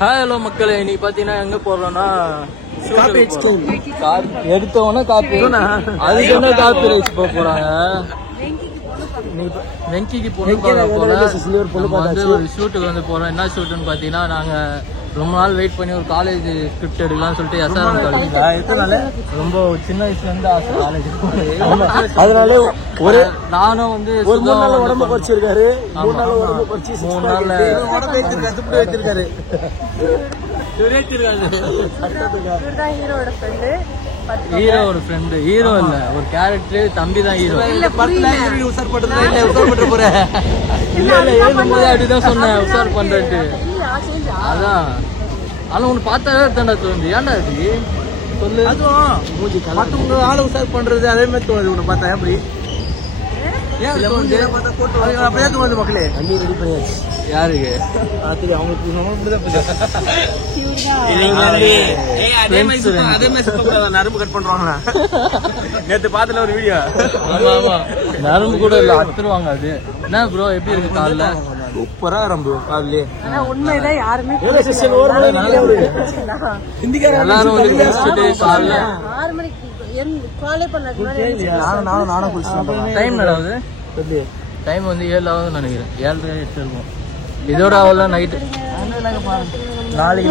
Hello மக்களே, இன்னைக்கு பாத்தீங்கன்னா எங்க போறோம்னா எடுத்தவொன்னா காப்பி அதுக்கு என்ன காப்பி ரைஸ் போக போறாங்க. வெங்கிக்கு பொண்ணு வந்து ஒரு ஷூட்டுக்கு வந்து போறோம். என்ன ஷூட்டுன்னு பாத்தீங்கன்னா, நாங்க ரொம்ப நாள் வெயிட் பண்ணி ஒரு காலேஜ் ஸ்கிரிப்ட் எடுக்கலாம்னு சொல்லிட்டு எஸ்ஆர்எம் காலேஜ் ரொம்ப சின்ன வயசுல இருந்து ஆசை காலேஜ். அதனால ஒரு நானும் வந்து உடம்பு குறைச்சிருக்காரு. 3 நாள் வைத்திருக்காரு. ஹீரோட ஃப்ரெண்டு. ஹீரோ இல்ல, ஒரு கேரக்டர் தம்பி தான் ஹீரோ. உசார் பண்ற போற இல்ல இல்ல ஏழும்போது அப்படிதான் சொன்னேன் உசார் பண்றேன்ட்டு. அதான் ஆனா ஒண்ணு பார்த்தாவே தாண்டா தோணுது. ஏன்டா அது சொல்லு. அதுவும் மூஞ்சி மத்தவங்க ஆளு உசார் பண்றது அதே மாதிரி தோணுது. உன்னை பார்த்தா எப்படி தோணுது மக்களே? அண்ணி ரெடி பண்ணியாச்சு. யாருக்கு? அவங்களுக்கு நரம்பு கட் பண்றாங்க. நேத்து பாத்துல ஒரு வீடியோ. நரம்பு கூட இல்ல, அத்துருவாங்க. அது என்ன ப்ரோ எப்படி இருக்கு காலில்? சூப்பரா நரம்பு காலிலே. உண்மைதான். யாருமே எல்லாரும் டைம் நடாவது. டைம் வந்து 7 ஆகுதுன்னு நினைக்கிறேன். 7:30 8 இருக்கும். இதோட அவ்வளோ நைட்டு. நாளைக்கு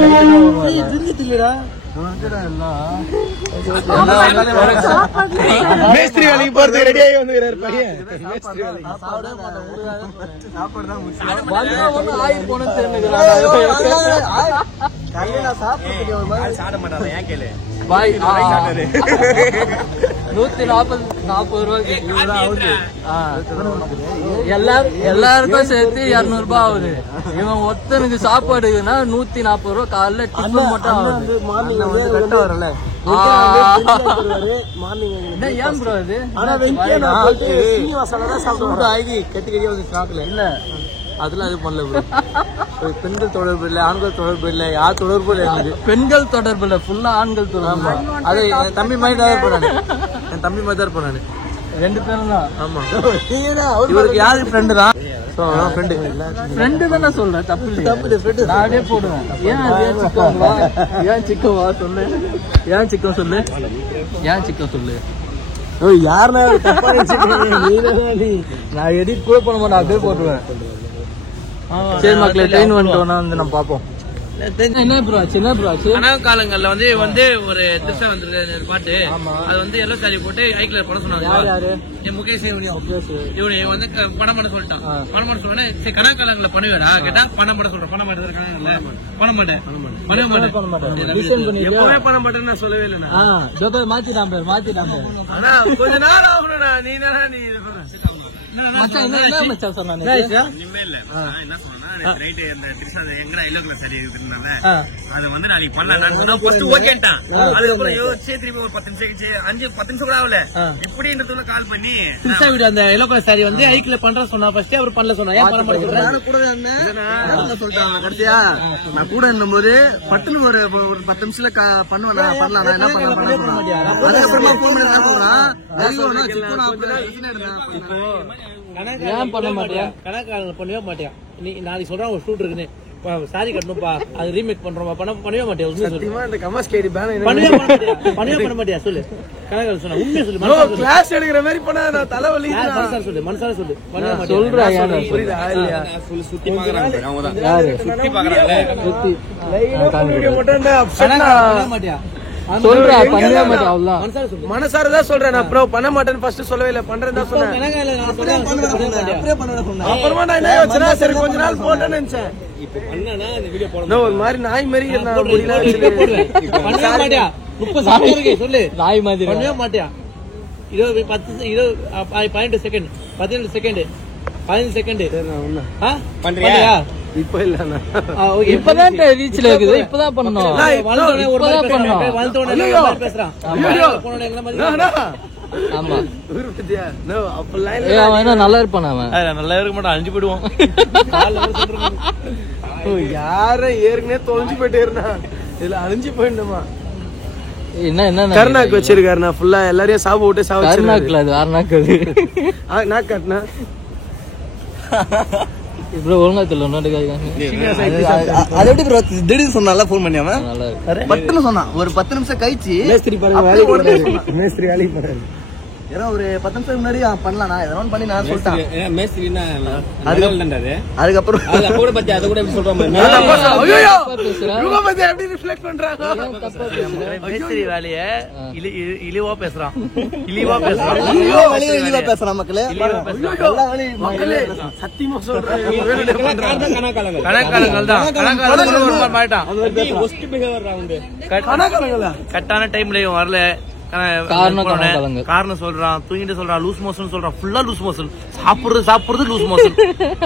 மேஸ்திரி வேலைக்கு போறது ரெடியாகி வந்து பாய் 140 ரூபாய்க்கு எல்லாருக்கும் சேர்த்து 200 ரூபாய் ஆகுது. இவன் ஒருத்தனுக்கு சாப்பாடுனா 140 ரூபாய். காலைல டிஃபன் மட்டும் வரல. ஏன் ப்ரோ இது? இல்ல அதெல்லாம் இது பண்ணல ப்ரோ. பெண்கள் தொடர்பு இல்லை, ஆண்கள் தொடர்பு இல்லை, யார் தொடர்பு இல்லை. எனக்கு பெண்கள் தொடர்பு இல்லை, ஃபுல்லா ஆண்கள் தொடர்பு. அது என் தம்பி மாதிரி தான் இருப்பேன். என் தம்பி மாதிரி தான் இருப்பேன். 2 பேரும் தான். ஆமா, இவருக்கு யாரு ஃப்ரெண்டு தான். ஃப்ரெண்டு தானே சொல்றேன். தப்பு இல்லை, நானே போடுவேன். ஏன் சிக்கன் வா சொல்லு. ஏன் சிக்கன் சொல்லு. ஏன் சிக்கன் சொல்லு. யாருன்னா நான் எடிட் கூட பண்ண மாட்டேன், அப்படியே போட்டுருவேன். சரி மக்களே, ட்ரெயின் வந்துட்டோம்னா வந்து நம்ம பாப்போம். என்ன ப்ரோ ஆச்சு? என்ன ப்ரோ ஆச்சு? கனவு காலங்கள்ல வந்து ஒரு திருஷ்டம் வந்துருக்கு பாட்டு. அது வந்து எல்லோ சாரி போட்டு ஐக்கில படம் சொன்னாங்க. முகேஷ் இவனை வந்து படம் பண்ண சொல்லிட்டான். படம் பண்ண சொல்றேன். சரி கனவு காலங்கள்ல பண்ணுவேடா கேட்டா பணம் பண்ண சொல்றேன். பணம் பண்ண மாட்டேன். எப்பவுமே பணம் மாட்டேன்னு நான் சொல்லவே இல்லைண்ணா. மாத்திட்டான் பேர். ஆனா கொஞ்ச நாள் ஆகணும்ண்ணா. நீ நீ கூட போது பட்டுன்னு ஒரு 10 நிமிஷத்துல பண்ணுவேன். பண்ணலாம் என்ன பண்ண மாட்டேன். கணக்காரங்க பண்ணவே மாட்டேன். நீ நாளைக்கு சொல்றான் ஒரு ஷூட் இருக்குன்னு சாரி கட்டணும்பா, அது ரீமேக் பண்றோம். பண்ணவே மாட்டேன். பண்ணவே மாட்டியா சொல்லு. கணக்காரன் சொன்னா உண்மையை சொல்லு. கிளாஸ் எடுக்கிற மாதிரி பண்ண நான் தலைவலி. மனசார சொல்லு. மனசார சொல்லு. சொல்றேன். புரியுதா இல்லையா? சுத்தி மாட்டியா? மனசாரதான் சொல்றேன். நான் ப்ரோ பண்ண மாட்டேன்னு ஃபர்ஸ்ட் சொல்லவே இல்லை, பண்றேன் தான் சொன்னேன். அப்புறமா நான் என்ன யோசிச்சேன்னா, சரி கொஞ்ச நாள் போட்டேன்னு நினைச்சேன். ஒரு மாதிரி நாய் மாதிரி நாய் மாதிரி பண்ணவே மாட்டியா? 17 செகண்ட் பண்றியா? இப்ப இல்ல, இப்பதான் ரீச்ல இருக்குது. இப்பதான் பண்ணணும். நல்லா இருப்பான். அவன் நல்லா இருக்க மாட்டான், அழிஞ்சு போயிடுவான். யாரும் ஏற்கனவே தொலைஞ்சு போயிட்டே இருந்தான். இதுல அழிஞ்சு போயிடணுமா? என்ன கருணாக்கு வச்சிருக்காருண்ணா. ஃபுல்லா எல்லாரையும் சாப்பிட விட்டு சாப்பிட்டு. அது வேற நாக்கு. அது நாக்கு காட்டினா ப்ரோ ஒழுங்கா தெரியல அது எப்படி ப்ரோ திடீர்னு சொன்னால ஃபோன் பண்ணியாம பட்டுன்னு சொன்னான் ஒரு 10 நிமிஷம் கழிச்சு மேஸ்திரி வேலைக்கு போறாரு ஏன்னா ஒரு 10 நிமிஷம் முன்னாடி பண்ணலாம் எதனாலும் பண்ணி நான் சொல்லிட்டேன் மேஸ்திரினா அதுக்கப்புறம் கூட பத்தி அதை கூட எப்படி சொல்றாங்க மேஸ்திரி வேலைய இழிவா பேசுறான் மக்களே சத்தியமா சொல்றேன் கட்டான டைம்லயும் வரல காரணம் சொல்றான் தூங்கிட்டு சொல்றான் லூஸ் மோஷன் சொல்றான் ஃபுல்லா லூஸ் மோஷன் சாப்பிடுறது லூஸ் மோஷன்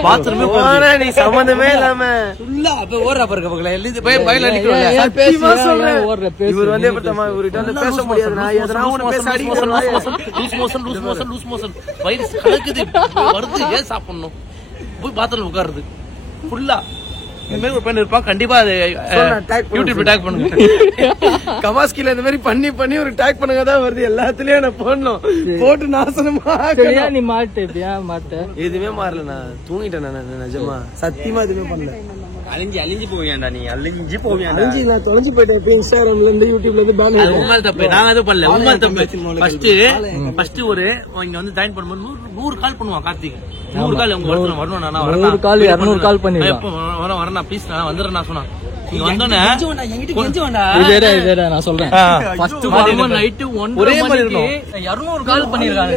பாத்ரூமே போற நீ சம்பந்தமே இல்லாம ஃபுல்லா அப்ப ஓடுற பாருங்க மக்களே போய் பைல நிக்கறோம் சத்தியமா சொல்றேன் இவர் வந்து எப்படமா இவர்ட்ட வந்து பேச முடியாது நான் எதனா ஒன்னு பேச லூஸ் மோஷன் வைரஸ் கலக்குது வருது ஏன் சாப்பிடணும் போய் பாத்ரூம்ல உட்காருது ஃபுல்லா இந்த மாதிரி ஒரு பையன் இருப்பான் கண்டிப்பா அது யூடியூப்ல டேக் பண்ணுங்க கவாஸ்கில இந்த மாதிரி பண்ணி ஒரு டேக் பண்ணுங்க தான் வருது எல்லாத்துலயும் நான் போடணும் போட்டு நாசனமா நீ மாட்ட எதுவுமே மாறல நான் தூங்கிட்டேன் நான் நிஜமா சத்தியமா எதுவுமே பண்ணல அழிஞ்சு போவியாண்டா நீ அழிஞ்சு நான் தொலைஞ்சு போயிட்டேன் இப்ப இன்ஸ்டாகிராம்ல இருந்து யூடியூப்ல இருந்து பேன் உங்கள் தப்பு நான் எதுவும் பண்ணல உங்கள் தப்பு ஃபர்ஸ்ட் ஒரு இங்க வந்து ஜாயின் பண்ணும்போது 100 கால் பண்ணுவான் கார்த்திக் 100 கால் உங்க வரணும் நான் 100 கால் 200 கால் பண்ணி வரேன் ப்ளீஸ் நான் வந்துடுறேன் நான் சொன்னேன் நீங்க வந்தோனே நான் சொல்றேன் ஃபர்ஸ்ட் நைட் 1 ஒரே மாதிரி இருக்கும் 200 கால் பண்ணிருக்காங்க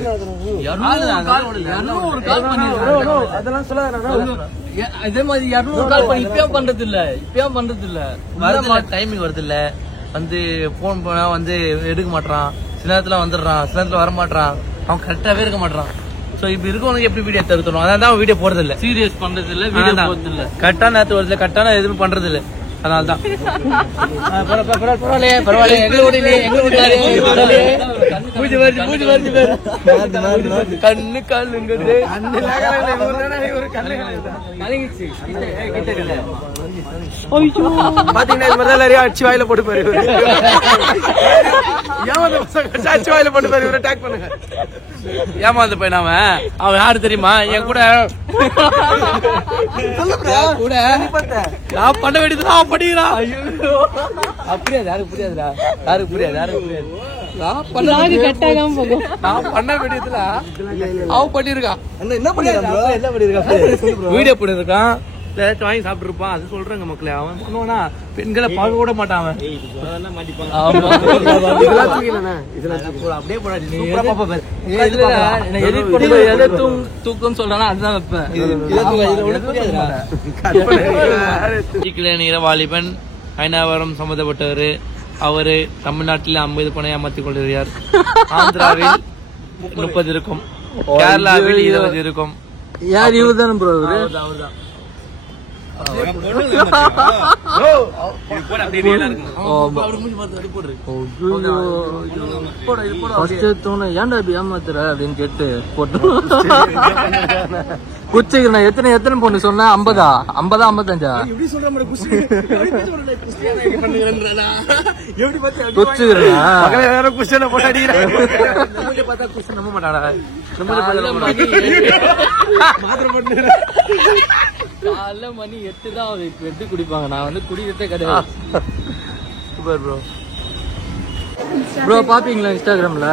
200 கால் பண்ணிருக்காங்க அதெல்லாம் சொல்லாத அதே மாதிரி 200 கால் பண்ணி இப்பயும் பண்றது இல்ல வரதுல டைமிங் வருது இல்ல வந்து போன் பண்ணா வந்து எடுக்க மாட்டான் சில நேரத்துல வந்துடுறான் சில நேரத்துல வர மாட்டான் அவன் கரெக்டாவே இருக்க மாட்டான் சோ இப்ப இருக்கவனுக்கு எப்படி வீடியோ தருத்தணும் அதான் வீடியோ போறது இல்ல சீரியஸ் பண்றது இல்ல வீடியோ போறது இல்ல கரெக்டான நேரத்து வருது கரெக்டான எதுவும் பண்றது இல்ல அதனாலதான் பரவாயில்ல கண்ணு காலுங்கிறது பாத்தீங்கன்னா அடிச்சு வாயில போட்டு பாரு அடிச்சு வாயில போட்டு பாரு டேக் பண்ணுங்க ஏமாந்து போய் அவன் யாரு தெரியுமா என் கூட நான் பண்ண வேண்டியது அவன் பண்ணிக்கிறான் அப்படியா யாருக்கு புரியாது நான் பண்ண வேண்டியதுல அவன் பண்ணிருக்கான் என்ன பண்ணிருக்கான் வீடியோ பண்ணிருக்கான் ஏதாச்சும் வாங்கி சாப்பிட்டு இருப்பான் அது சொல்றேங்க மக்களே அவன் பண்ணுவானா பெண்களை பார்க்க கூட மாட்டான் தூக்கம் சொல்றானா அதுதான் வைப்பேன் வாலிபன் ஐநாவரம் சம்பந்தப்பட்டவர் அவரு தமிழ்நாட்டில் 50 பணம் ஏமாத்திக் கொண்டிருக்கிறார் ஆந்திராவில் 30 இருக்கும் கேரளாவில் 20 இருக்கும் யார் இவர் தானே ப்ரோ அவர்தான் ஏன்டா இப்படி ஏமாத்துற அப்படின்னு கேட்டு போட்டு குச்சிக்கிறேன் எத்தனை பொண்ணு சொன்ன 50 55 நம்ப மாட்டாடா காலைல மணி 8 தான் எடுத்து குடிப்பாங்க நான் வந்து குடிக்கிறதே கிடையாது ப்ரோ பாப்பீங்களா இன்ஸ்டாகிராம்ல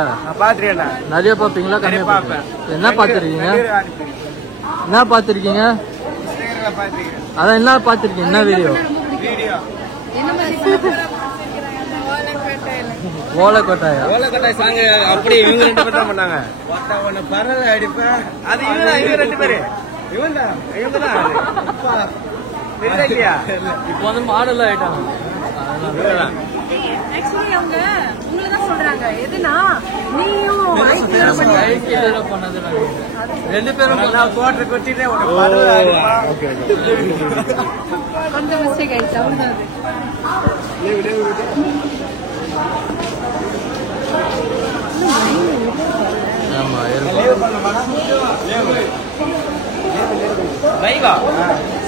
நிறைய பாப்பீங்களா கம்மியா பாப்பேன் என்ன பாத்திருக்கீங்க அதான் என்ன பாத்திருக்கீங்க என்ன வீடியோ ஓலக்கோட்டாய் சாங் அப்படி இவங்க 2 பேர் தான் பண்ணாங்க பரல அடிப்பேன் அது இவங்க 2 பேரு இப்போ வந்து மாடல் ஆயிட்டாங்க ரெண்டு பேரும்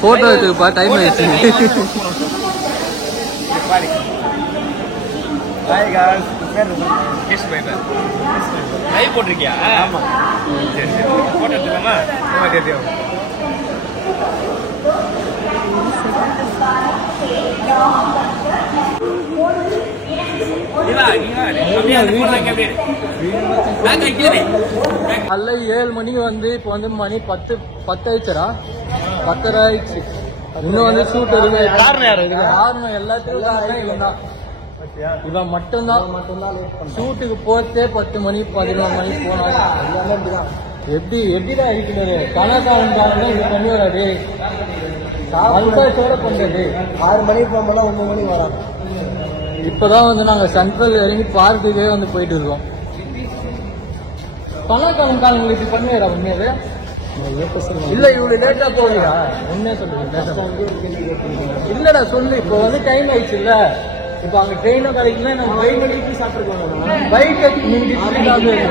போட்டோ எடுத்துப்பா டைம் ஆயிடுச்சு லைவ் போட்டிருக்கியா? ஆமா. சரி போட்டோ எடுத்துக்கோமா? அல்ல 7 மணிக்கு வந்து இப்போ வந்து மணி 10 ஆயிடுச்சுரா 10:30 ஆயிடுச்சு. இன்னும் வந்து ஷூட் இருக்கு. காரணம் எல்லாத்துக்கும் இவன் மட்டும்தான் ஷூட்டுக்கு போத்தே 10 மணி 11 மணி போனாங்க. எப்படிதான் இருக்கிறது கணக்காரன் இது பண்ணி வராது. பண்றது 6 மணிக்கு போகும்போது 9 மணி வராது. இப்பதான் வந்து நாங்க சென்ட்ரல் இறங்கி பார்க்குக்கே வந்து போயிட்டு இருக்கோம். பணக்காரங்களுக்கு இப்படி பண்ணுவா உண்மையாவே இல்ல இவ்வளவு லேட்டா போவியா? உண்மையா சொல்லுங்க. இல்லடா சொல்லு. இப்போ வந்து டைம் ஆயிடுச்சு இல்ல. இப்ப அங்க ட்ரெயினும் கிடைக்கல. நம்ம பைக் சாப்பிட்டுருக்கோம். பைக் நீங்க இட்லி சாப்பிடுவீங்க.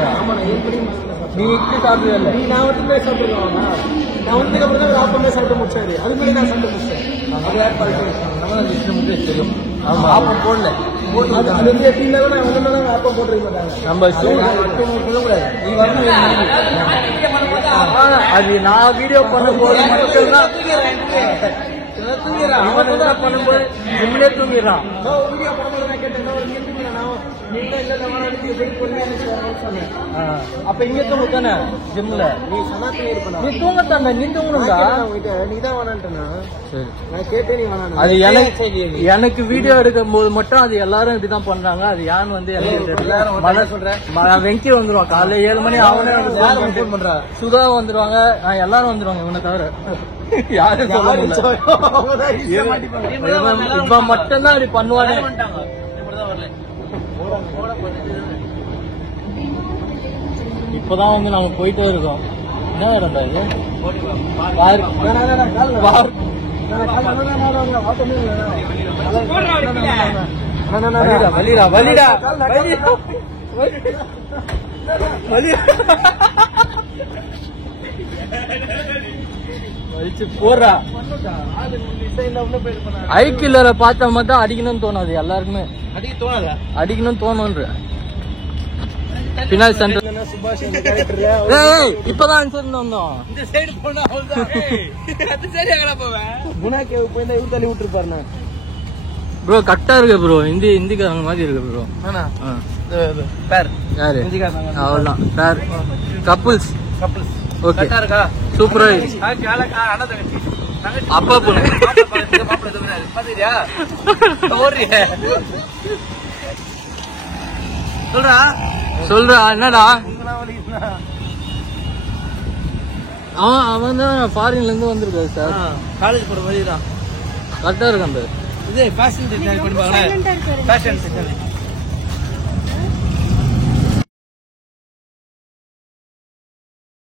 நீ இட்லி சாப்பிடுவல. நான் வந்து போய் சாப்பிட்டுருக்கோம். நான் வந்து அப்புறம் ஆப்பம் சாப்பிட்டு முடிச்சாரு. அது மாதிரி நான் சாப்பிட்டு முடிச்சேன். அது யார் பாலிசி தெரியும். ஆமா ஆப்பம் போடல. அது வந்து எப்படின்னா நான் வந்து ஆப்பம் போட்டுருக்க மாட்டாங்க. நம்ம சொல்லக்கூடாது. நீ வரணும். அது நான் வீடியோ பண்ண போது மட்டும்தான் பண்ணும்போது ஜிம்லே தூங்கிடுறான். அப்ப இங்க தூங்க தானே ஜிம்ல நீ தூங்கத்தான. நீ தூங்கணும்டா. நீதான் வேணான்ட்டா. சரி நான் கேட்டே நீ வேணாம். அது எனக்கு வீடியோ எடுக்கும் போது மட்டும் அது எல்லாரும் இப்படிதான் பண்றாங்க. அது யான்னு வந்து சொல்றேன். வெங்கி வந்துருவான் காலைல 7 மணி அவனே பண்றா. சுதா வந்துருவாங்க. எல்லாரும் வந்துருவாங்க இவனை தவிர. யாரும் இவன் மட்டும்தான் இப்படி பண்ணுவானே. இப்பதான் வந்து நாங்க போயிட்டே இருக்கோம். என்ன வேறா இது? வலிடா வலிடா போடுறா. ஐக்கில்லரை பார்த்த மாதிரி தான் அடிக்கணும்னு தோணாது எல்லாருக்குமே. அடிக்கணும்னு தோணுன்ற பின்னாடி சென்டர் இப்பதான் வந்தோம். ப்ரோ கரெக்டா இருக்கு ப்ரோ. இந்திக்காரங்க மாதிரி இருக்கு ப்ரோ. அவ்வளவுதான் பேர் கப்புள்ஸ். ஓகே சூப்பரா அப்பா பொண்ணு சொல்றா என்னடா. அவன் தான் ஃபாரின்ல இருந்து வந்திருக்காரு சார். காலேஜ் போற மாதிரி தான் கரெக்டா இருக்கு. அந்த இது ஃபேஷன்